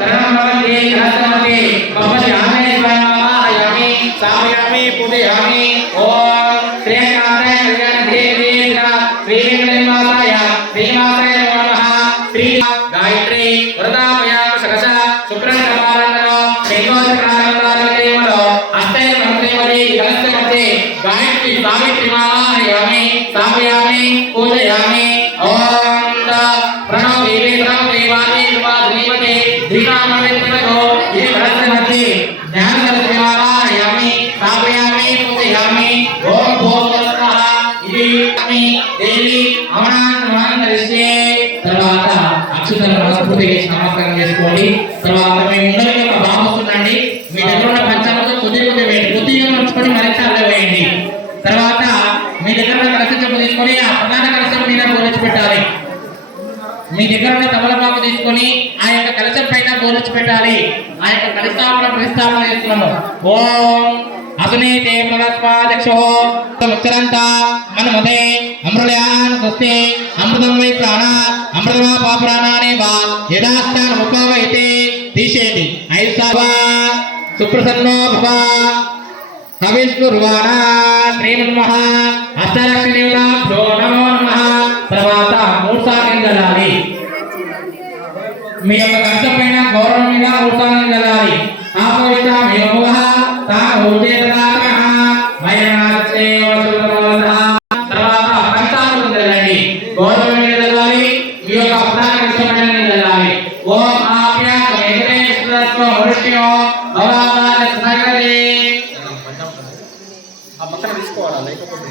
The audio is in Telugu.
शरणं भवन्ति सहस्रमपि भवत्यामे स्वाहायामि सामयामि पूजयामि ओम श्रीकांताय कल्याणधीरेन्द्र श्रीवेंकटनिवासाय श्रीनिवासाय नमः श्री गायत्री वरदामयाम सकसा सुप्रसन्नमानन्दो श्रीकोशकानन्दालयमलो अष्टैर मंत्रेमणि कलशमध्ये गायत्री सावित्रीमायामि सामयामि पूजयामि ओम प्रणव देवी प्रणव देवानि देवाधिपते धीरामवित्तको ये कलशमध्ये ज्ञानकलशमायामि सामयामि पूजयामि ओम भोस्वस्ताः इति अस्मि देवी अमनान्तमान्तरिष्ये తర్వాత అక్షతల మనస్ఫూర్తిగా నమస్కారం చేసుకోండి తర్వాత మీ ముందర ఒక భావం వస్తుందండి మీ దగ్గర ఉన్న పంచామృతం కొద్దిగా ఉంచుకొని మరింత అల్లవేయండి తర్వాత మీ దగ్గర ఉన్న కలశం చెప్పు తీసుకొని ఆ ప్రధాన కలశం మీద గోలిచి పెట్టాలి మీ దగ్గర ఉన్న తమలపాకు తీసుకొని ఆ యొక్క కలశం పైన గోలిచి పెట్టాలి ఆ యొక్క ప్రతిష్టాపన చేస్తున్నాము ఓం అగ్నేతే ప్రదస్వాదక్షో ఉచ్చరంతా మనమదే అమృలయాన్ స్వస్తి అమృతం వై ప్రాణ అమృతమా పాప్రాణానే వా యదాస్థాన ఉపవైతే తీసేది ఐసావా సుప్రసన్నో భవ హవిష్ణుర్వాణ శ్రీమన్మహ అష్టలక్ష్మి దేవతాభ్యో నమో నమః తర్వాత 3 సార్లు చల్లాలి మీ యొక్క కష్టం పైన గౌరవంగా 3 సార్లు చల్లాలి ఆపవిష్ట యోగః తా ఉచేతనాః మయనాస్తే వసులమోదః తర్వాత పంచామృతం చల్లండి గౌరవంగా చల్లాలి మీ యొక్క అప్రాణ కష్టమైన చల్లాలి ఓం ఆప్యాయ వెంకటేశ్వరస్వ మృష్యో భవావాద సగరే ఆ పక్కన తీసుకోవాలా లేకపోతే